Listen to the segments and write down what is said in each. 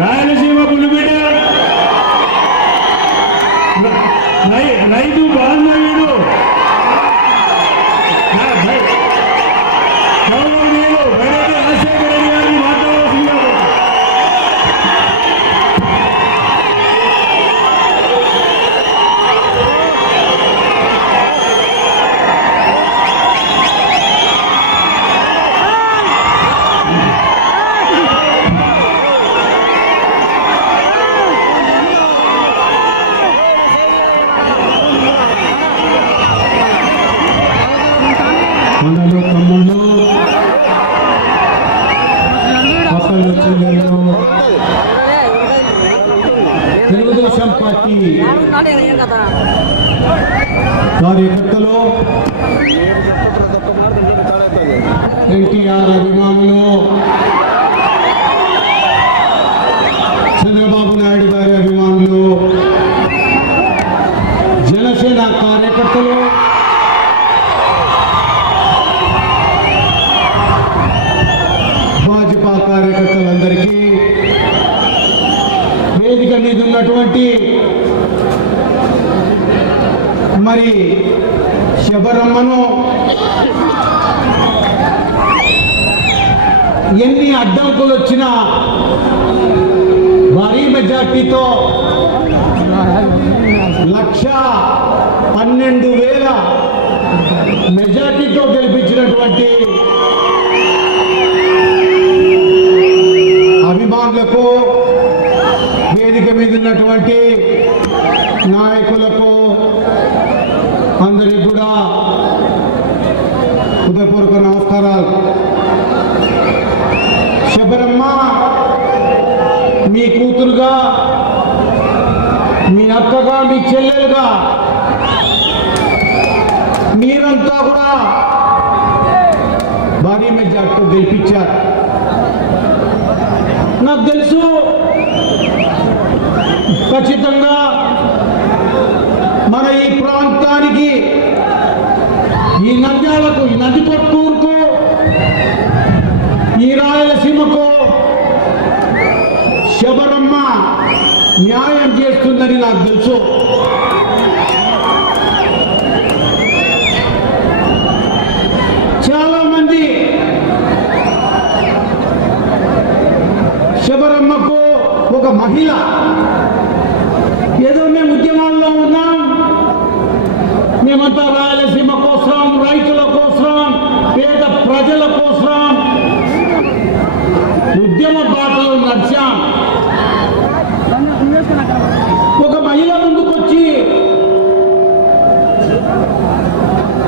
రాయలసీమ పులిబిడ్డ రైతు బాంధవ్యుడు గౌరవనీయులు బైరెడ్డి రాజశేఖర రెడ్డి గారిని మాట్లాడాల్సిందారు. అన్నలు తమ్ముళ్ళు అక్కలు చెల్లెళ్ళు తెలుగుదేశం పార్టీ కార్యకర్తలు ఎన్టీఆర్ అభిమానులు చంద్రబాబు నాయుడు గారి అభిమానులు జనసేన కార్యకర్తలు భాజపా కార్యకర్తలందరికీ వేదిక మీద ఉన్నటువంటి మరి శబరమ్మను ఎన్ని అడ్డంకులు వచ్చినా భారీ మెజార్టీతో 1,12,000 మెజార్టీతో గెలిపించినటువంటి అభిమానులకు, వేదిక మీద ఉన్నటువంటి నాయకులకు అందరికీ కూడా హృదయపూర్వక నమస్కారాలు. శబరమ్మ మీ కూతురుగా, మీ అక్కగా, మీ చెల్లెలుగా మీరంతా కూడా భారీ మెజార్టీతో గెలిపించారు. నాకు తెలుసు ఖచ్చితంగా మన ఈ ప్రాంతానికి, ఈ నంద్యాలకు, ఈ నందికొట్కూరుకు, ఈ రాయలసీమకు శబరమ్మ న్యాయం చేస్తుందని నాకు తెలుసు. చాలా మంది శబరమ్మకు ఒక మహిళ, ఏదో మేము ఉద్యమాల్లో ఉన్నాం, మేమంతా రాయలసీమ కోసం, రైతుల కోసం, పేద ప్రజల కోసం ఉద్యమ బాటలో నడిచాం. ఒక మహిళ ముందుకొచ్చి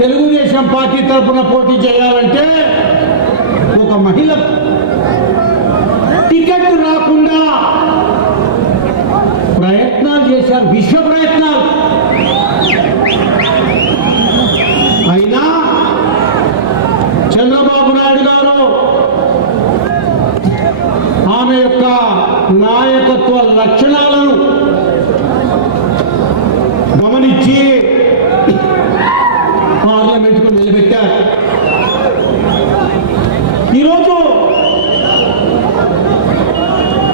తెలుగుదేశం పార్టీ తరఫున పోటీ చేయాలంటే ఒక మహిళ టికెట్ రాకుండా ప్రయత్నాలు చేశారు, విశ్వ ప్రయత్నాలు. అయినా చంద్రబాబు నాయుడు గారు ఆమె యొక్క నాయకత్వ లక్షణాలను గమనించి పార్లమెంట్కు నిలబెట్టారు. ఈరోజు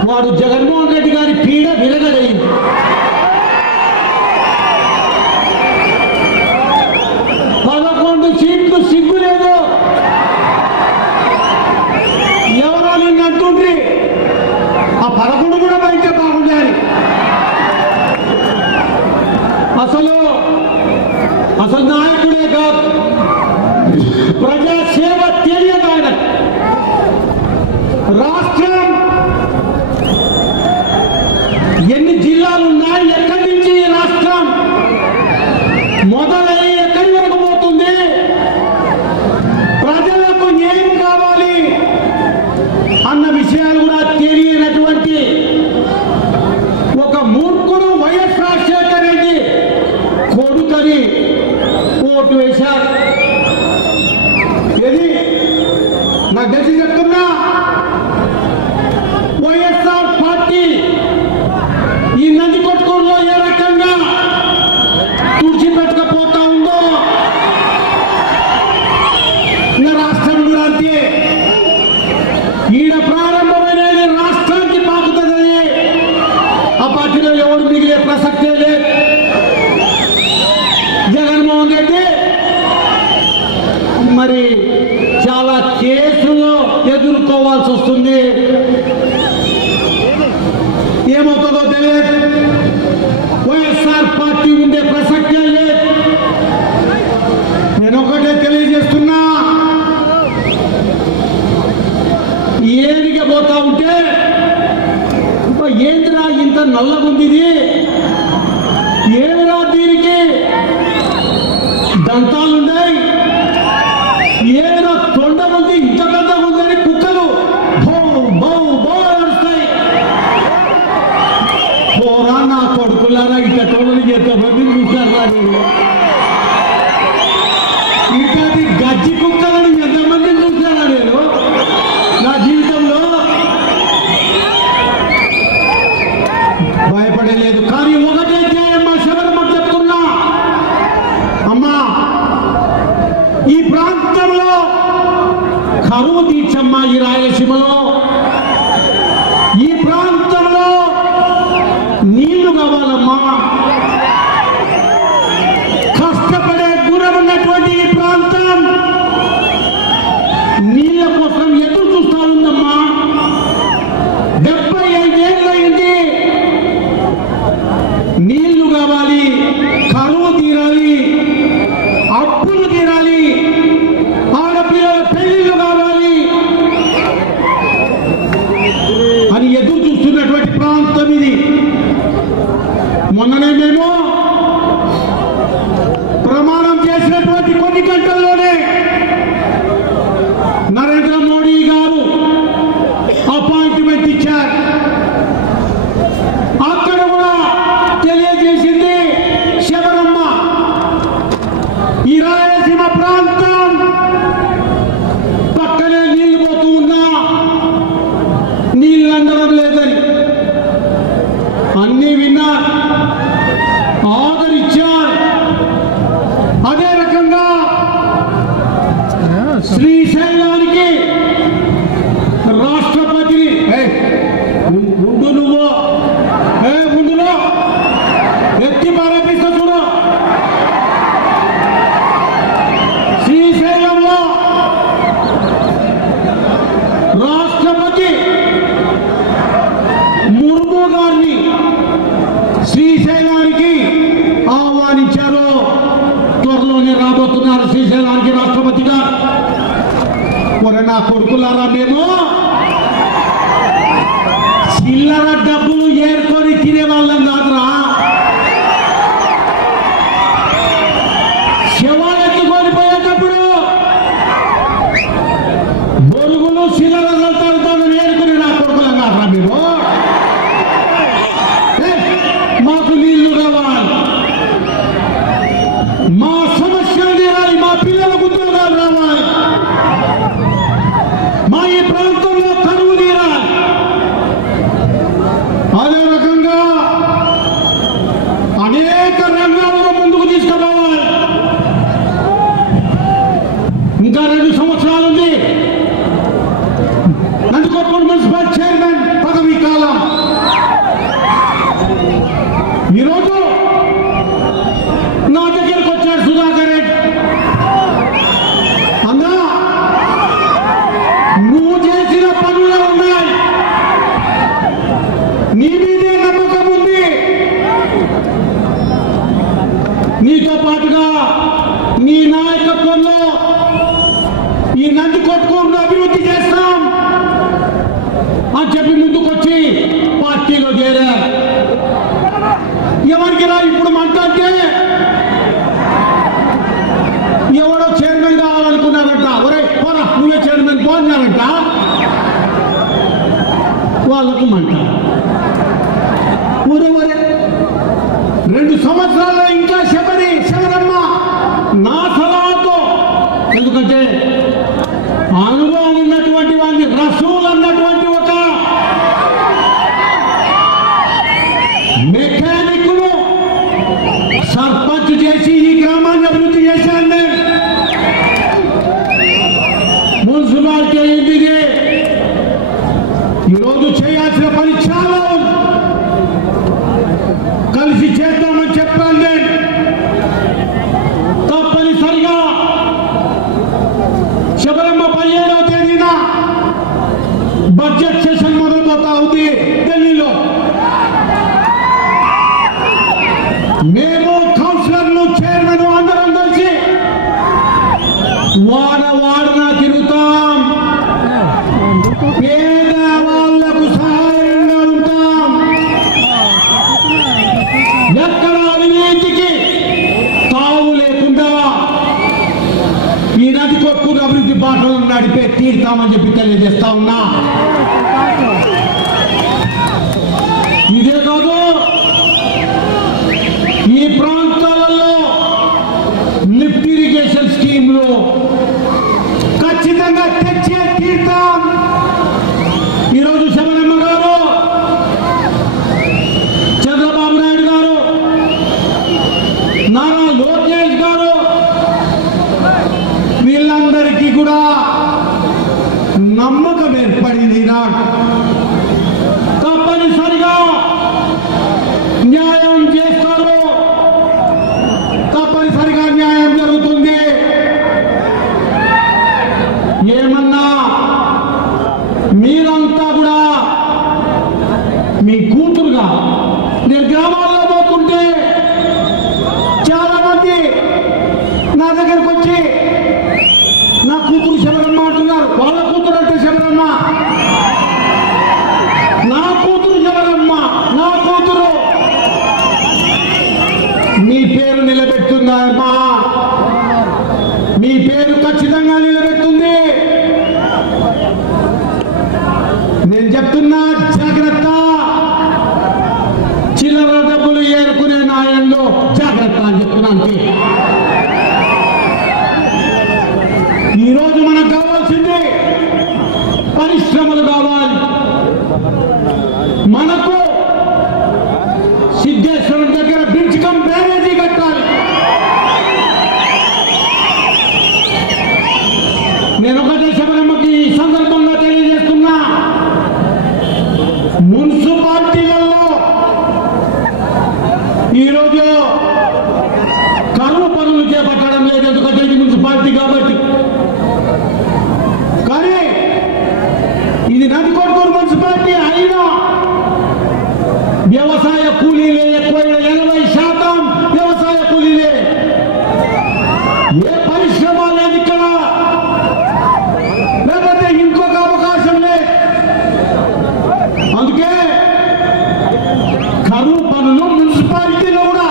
వారు జగన్మోహన్ రెడ్డి గారి పీడ విరగడైంది. 11 సీట్లు సిగ్గు లేదు. ఎవరో నిన్ను అంటుండ్రి ఆ 11 కూడా బయట బాగుండాలి. అసలు నాయకుడే కాదు, ప్రజాసేవ తెలియదు ఆయన. రాష్ట్రం ఏంద్రా ఇంత నల్లగుంది ఇది, ఏమిరా దీనికి దంతాలున్నాయి, ఏమిరా తొండ ఉంది ఇంత పెద్దగా ఉందని కుక్కలు బౌ బౌ బౌ నడుస్తాయి. పోరా నా కొడుకులారా ఇట్లా తోడలు చేస్తామని చూసారా నేను, ఇట్లాంటి గజ్జి కుక్కలను ఎంతమంది చూసానా నేను నా జీవితంలో. భయపడలేదు. కానీ ఒకటే ధ్యేయమ్మా, శబరమ్మ చెప్తున్నా అమ్మా, ఈ ప్రాంతంలో కరువు తీర్చమ్మా, ఈ రాయలసీమలో ఈ ప్రాంతంలో నీళ్లు కావాలమ్మా. కష్టపడే గుణం ఉన్నటువంటి ఈ ప్రాంతం నీళ్ల కోసం ఎదురు చూస్తా ఉందమ్మా. 75 ఏళ్ళయింది. నీళ్లు కావాలి, కరువు తీరాలి, అప్పులు తీరాలి, ఆడపిల్లల పెళ్లిళ్ళు కావాలి అని ఎదురు చూస్తున్నటువంటి ప్రాంతం ఇది. మొన్ననే మేము ప్రమాణం చేసినటువంటి కొన్ని గంటల్లోనే నరేంద్ర మోడీ గారు అపాయింట్మెంట్ ఇచ్చారు. అక్కడ కూడా తెలియజేసింది శబరమ్మ, ఈ రాయలసీమ ప్రాంతం పక్కనే నీళ్లు పోతూ ఉన్నా నీళ్ళు అందడం లేదని అన్ని విన్నా, ఆదరించారు. అదే రకంగా శ్రీశైలానికి రాష్ట్రపతిని ముందు నువ్వు ముందులో ఎత్తి పారేపిస్తా చూడు. శ్రీశైలంలో రాష్ట్రపతి ముర్ము గారిని శ్రీశైలానికి ఆహ్వానించారు. త్వరలోనే రాబోతున్నారు శ్రీశైలానికి రాష్ట్రపతిగా. నా కొడుకులారా, మేము చిల్లర డబ్బులు ఏర్కొని తినే వాళ్ళం కాదురా. శవాలు ఎత్తుకొని పోయేటప్పుడు బొరుగులు చిల్లర తలతాడుతాను ఏర్కొని నా కొడుకులం కాదురా మేము. మాకు నీళ్లు కావాలి, మా సమస్యలు తీరాలి, మా పిల్లలకు ఉద్యోగాలు రావాలి, మా ఈ ప్రాంతంలో కరువు తీరాలి. అదే రకంగా అనేక రంగాలను ముందుకు తీసుకుపోవాలి. ఇంకా 2 సంవత్సరాలు ఉంది నందికొట్కూరు మున్సిపల్ చైర్మన్ పదవీ కాలం. ఈరోజు నా దగ్గరకు వచ్చాడు సుధాకర్ రెడ్డి. అన్నా, నువ్వు చేసిన పనులే ఉన్నాయి, నీ మీదే నమ్మకం ఉంది, నీతో పాటుగా నీ నాయకత్వంలో ఈ నందికొట్కూరును అభివృద్ధి చేస్తాం అని చెప్పి ముందుకొచ్చి పార్టీలో చేరారు. ఎవరికి రా ఇప్పుడు మాట్లాడితే ఎవడో చైర్మన్ కావాలనుకున్నారంట. ఒరే పోరా, నువ్వే చైర్మన్ పోన్నారంట. వాళ్ళకు మంట. ఒరే 2 సంవత్సరాల్లో ఇంకా శబరమ్మ నా సలహాతో, ఎందుకంటే అనుభవం ఉన్నటువంటి వాడిని, రసూల్ అన్నటువంటి ఒక మెకానిక్ను సర్పంచ్ చేసి ఈ గ్రామాన్ని అభివృద్ధి చేశాను నేను. మున్సిపాలిటీ అయింది. ఈరోజు చేయాల్సిన పని చాలా ఉంది. కలిసి చేద్దామని చెప్పాను నేను. తప్పనిసరిగా శబరమ్మ 15వ తేదీన బడ్జెట్ సెషన్ మొదలుపోతా ఉంది ఢిల్లీలో. మేము కౌన్సిలర్లు, చైర్మన్ అందరం కలిసి వాడన తిరుగుతాం. పేద వాళ్లకు చేస్తామని చెప్పి తెలియజేస్తా ఉన్నా. ఇదే కాదు, ఈ ప్రాంతాలలో లిఫ్ట్ ఇరిగేషన్ స్కీమ్లు ఖచ్చితంగా తెచ్చే తీర్థం. ఈరోజు శబరమ్మ గారు, చంద్రబాబు నాయుడు గారు, నారా లోకేష్ గారు, వీళ్ళందరికీ కూడా నమ్మకం ఏర్పడింది. తప్పనిసరిగా న్యాయం చేస్తారు, తప్పనిసరిగా న్యాయం జరుగుతుంది. ఏమన్నా మీరంతా కూడా మీ కూతురుగా, నేను గ్రామాల్లో పోతుంటే చాలా మంది నా దగ్గరకు వచ్చి నా కూతురు శబరమ్మ అంటున్నారు. వాళ్ళ కూతురు అంటే శబరమ్మ, నా కూతురు శబరమ్మ, నా కూతురు. మీ పేరు నిలబెడుతుందమ్మా, మీ పేరు ఖచ్చితంగా నిలబెడుతుంది. నేను చెప్తున్నా, జాగ్రత్త. చిల్లర డబ్బులు ఏరుకునే నాయంలో జాగ్రత్త అని చెప్తున్నాను. ఈరోజు మనకు కావాల్సింది పరిశ్రమలు కావాలి. మనకు సిద్ధేశ్వరం దగ్గర బ్రిడ్జ్ కమ్ బ్యారేజీ కట్టాలి. నేను ఒకటే శబరమ్మకి ఈ సందర్భంగా తెలియజేస్తున్నా, మున్సిపాలిటీలలో ఈరోజు కరువు పనులు చేపట్టడం లేదు, ఎందుకంటే ఇది మున్సిపాలిటీ కాబట్టి. కానీ ఇది నందికొట్కూరు మున్సిపాలిటీ అయినా వ్యవసాయ కూలీలే ఎక్కువైన 80% వ్యవసాయ కూలీలే. ఏ పరిశ్రమ లేదు ఇక్కడ, లేకపోతే ఇంకొక అవకాశం లేదు. అందుకే కరువు పనులు మున్సిపాలిటీలో కూడా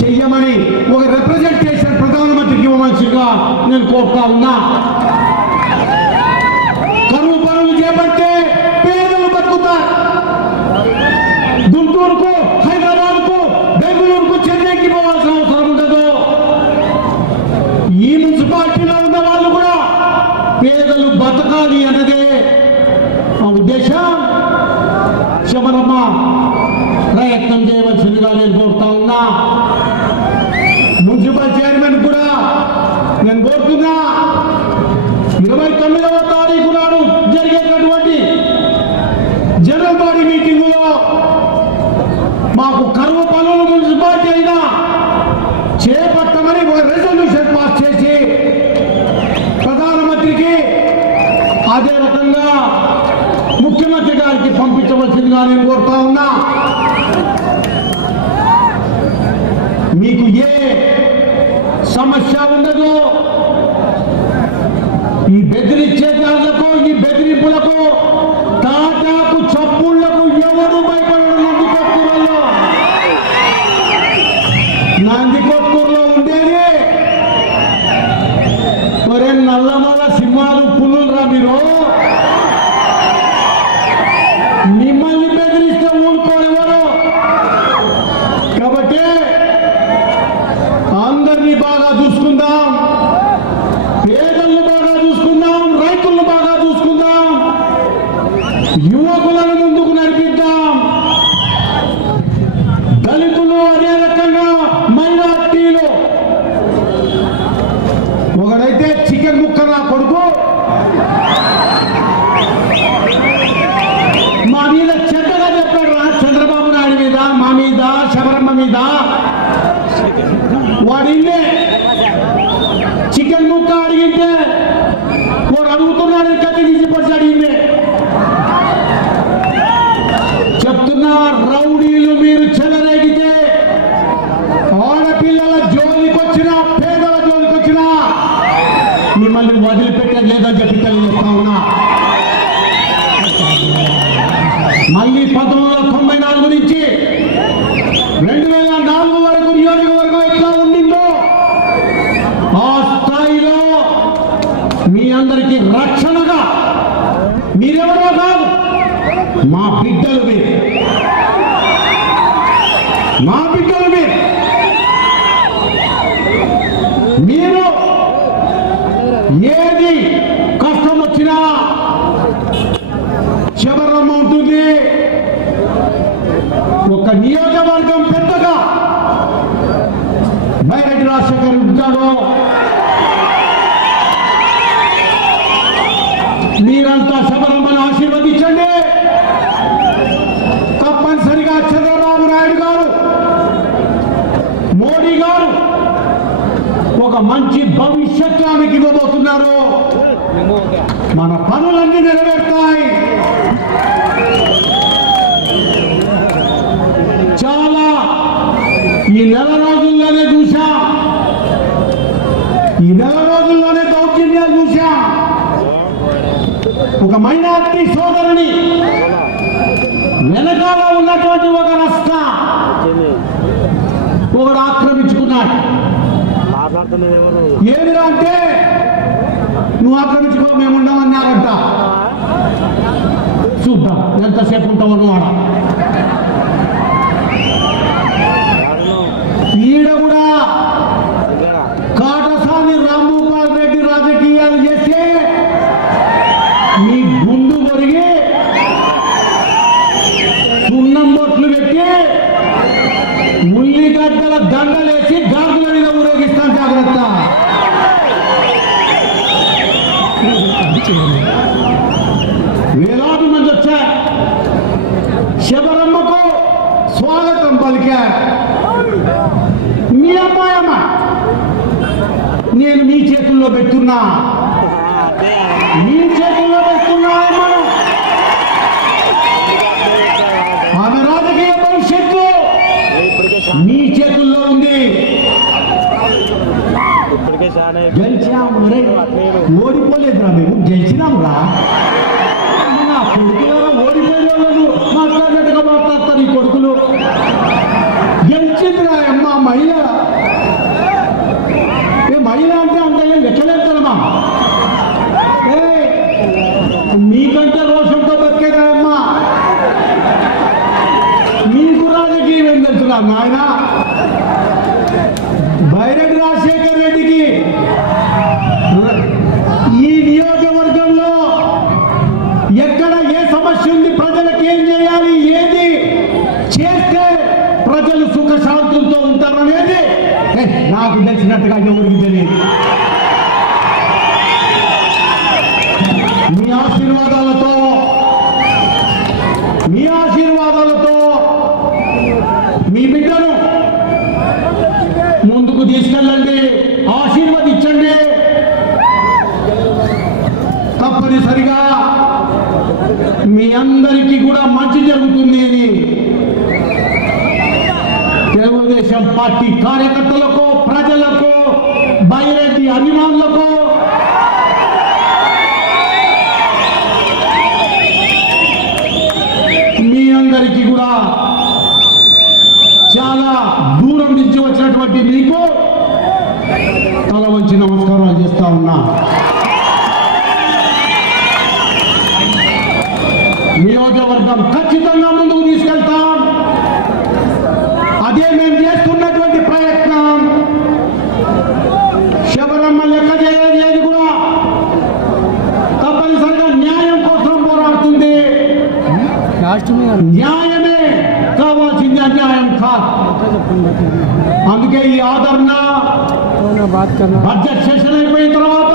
చెయ్యమని ఒక రిప్రజెంటేషన్ ప్రధానమంత్రికి ఇవ్వవలసిగా నేను కోరుతా ఉన్నా. కరువు పనులు చేపడితే పేదలు బతుకుతారు. గుంటూరుకు, హైదరాబాద్కు, బెంగళూరుకు, చెన్నైకి పోవాల్సిన అవసరం ఉండదు. ఈ మున్సిపాలిటీలో ఉన్న వాళ్ళు కూడా పేదలు బతకాలి అన్నదే మా ఉద్దేశం. శబరమ్మ ప్రయత్నం చేయవలసిందిగా నేను కోరుతా ఉన్నా. మున్సిపల్ చైర్మన్ కూడా నేను కోరుతున్నా, 29వ తారీఖు నాడు జరిగేటటువంటి జనరల్ బాడీ మీటింగులో మాకు కరువు పనులు మున్సిపాలిటీ అయినా చేపట్టమని ఒక రెజల్యూషన్ పాస్ చేసి ప్రధానమంత్రికి, అదే రకంగా ముఖ్యమంత్రి గారికి పంపించవలసిందిగా నేను కోరుతా ఉన్నా. మీకు ఏ సమస్య ఉండదు. ఈ బెదిరించేదాలకు, ఈ బెదిరింపులకు, తాటాకు చప్పుళ్లకు ఎవరు భయపడరు. నందికొట్కూరులో ఉండేది మరే నల్లమల సింహాలు, పులులు రా మీరు. మిమ్మల్ని బెదిరిస్తే ఊరుకోరెవరు. కాబట్టి అందరినీ బాగా చూసుకుందాం, పేదలను బాగా చూసుకుందాం, రైతులను బాగా చూసుకుందాం, యువకులను ముందుకు నడిపిద్దాం. దళితులు, అదే రకంగా మైనార్టీలు. ఒకడైతే చికెన్ ముక్క నా కొడుకు మా మీద చెడ్డగా చెప్పాడు రా, చంద్రబాబు నాయుడు మీద, మా మీద, శబరమ్మ మీద. వాడిల్లే చికెన్ ముక్క అడిగితే వాడు అడుగుతున్నాడు, కత్తి తీసి పడిచి అడిగిందే. చెప్తున్నా, రౌడీలు మీరు చెలరేగితే, ఆడపిల్లల జోలికొచ్చినా, పేదల జోలికొచ్చినా మిమ్మల్ని వదిలిపెట్టేది లేదని చెప్పి తెలియజేస్తా ఉన్నా. మళ్ళీ 1994 నుంచి 2004 వరకు నియోజకవర్గం ఎట్లా ఉండిందో ఆ స్థాయిలో మీ అందరికీ రక్షణ మీరెవరో కాదు, మా బిడ్డలు మీరు, మా బిడ్డలు మీరు. మీరు ఏది కష్టం వచ్చినా శబరమ్మ ఉంటుంది. ఒక నియోజకవర్గం పెద్దగా బైరెడ్డి రాజశేఖర్ ఉంటాడు. మీరంతా శబరమ్మను ఆశీర్వదించండి. తప్పనిసరిగా చంద్రబాబు నాయుడు గారు, మోడీ గారు ఒక మంచి భవిష్యత్తు ఆమెకి ఇవ్వబోతున్నారు. మన పనులన్నీ నెరవేరుతాయి. చాలా ఈ నెల రోజుల్లోనే చూశాం, ఈ నెల రోజుల్లోనే దౌర్జన్యాలు చూశాం. ఒక మైనారిటీ సోదరుని వెనకాల ఉన్నటువంటి ఒక రస్త ఒకడు ఆక్రమించుకున్నాడు. ఏమిరా అంటే, నువ్వు ఆక్రమించుకో, మేము ఉండమన్నారంట. చూద్దాం ఎంతసేపు ఉంటావు నువ్వు ఆడ. ఈడ కూడా కాటసాని రాంభూపాల్ రెడ్డి రాజకీయాలు చేస్తే మీ గుండు కొరిగి సున్నం బొట్లు పెట్టి ఉల్లిగడ్డల దండలేసి గాజుల మీద ఊరేగిస్తాను. జాగ్రత్త. వేలాది మంది వచ్చారు, శబరమ్మకు స్వాగతం పలికారు. మీ అమ్మాయమ్మ నేను మీ చేతుల్లో పెడుతున్నా, మీ చేతుల్లో పెడుతున్నా. ఆమె రాజకీయ భవిష్యత్తు మీ చేతుల్లో ఉంది. గెలిచాం రే, ఓడిపోలేదురా, మేము గెలిచినాం రా. నా కొడుకులు ఓడిపోయే వాళ్ళు మాట్లాడినట్టుగా మాట్లాడతారు ఈ కొడుకులు. గెలిచిందిరా అమ్మ మహిళ. ఏ మహిళ అంటే అంతగా లెక్కలేస్తారమ్మా. మీకంటే రోషంతో బతికేదా అమ్మా? మీకు రాజకీయం ఏం తెలుసురా నాయన? బైరెడ్డి రాజశేఖర్ రెడ్డికి ఈ నియోజకవర్గంలో ఎక్కడ ఏ సమస్య ఉంది, ప్రజలకు ఏం చేయాలి, ఏది చేస్తే ప్రజలు సుఖశాంతులతో ఉంటారనేది నాకు తెలిసినట్టుగా ఎవరికి తెలియదు. మీ ఆశీర్వాదాలతో, మీ ఆశీర్వాదాలతో మీ బిడ్డను ముందుకు తీసుకెళ్ళండి, ఆశీర్వదించండి. తప్పనిసరిగా మీ అందరికీ కూడా మంచి జరుగుతుంది అని తెలుగుదేశం పార్టీ కార్యకర్తలకు, ప్రజలకు, బైరెడ్డి అభిమానులకు మీ అందరికీ కూడా చాలా దూరం నుంచి వచ్చినటువంటి మీకు తల వంచి నమస్కారాలు చేస్తా ఉన్నా. నియోజకవర్గం ఖచ్చితంగా ముందుకు తీసుకెళ్తాం. అదే మేము చేస్తున్నటువంటి ప్రయత్నం. శబరమ్మ లెక్క చేయలేదు కూడా తప్పనిసరిగా న్యాయం కోసం పోరాడుతుంది. న్యాయమే కావాల్సింది, అన్యాయం కాదు. అందుకే ఈ ఆదరణ బడ్జెట్ సెషన్ అయిపోయిన తర్వాత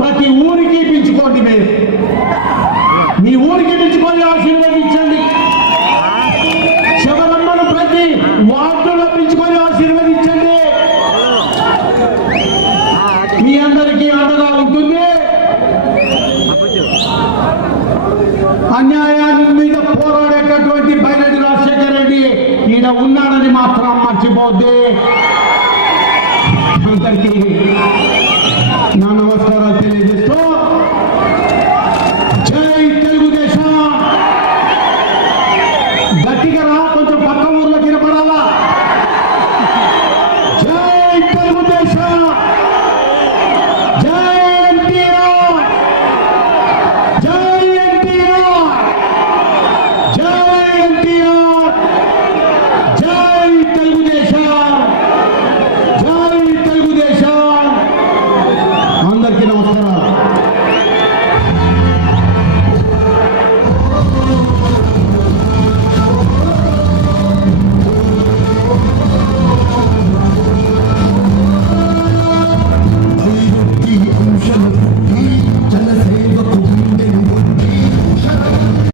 ప్రతి ఊరికి పిలుచుకోండి. మీరు మీ ఊరికి పిలుచుకొని ఆశీర్వదించండి. శబరమ్మను ప్రతి వార్డులో పిలుచుకొని ఆశీర్వదించండి. మీ అందరికీ అండగా ఉంటుంది. అన్యాయాల మీద పోరాడేటటువంటి బైరెడ్డి రాజశేఖర్ రెడ్డి ఈయన ఉన్నాడని మాత్రం మర్చిపోద్ది.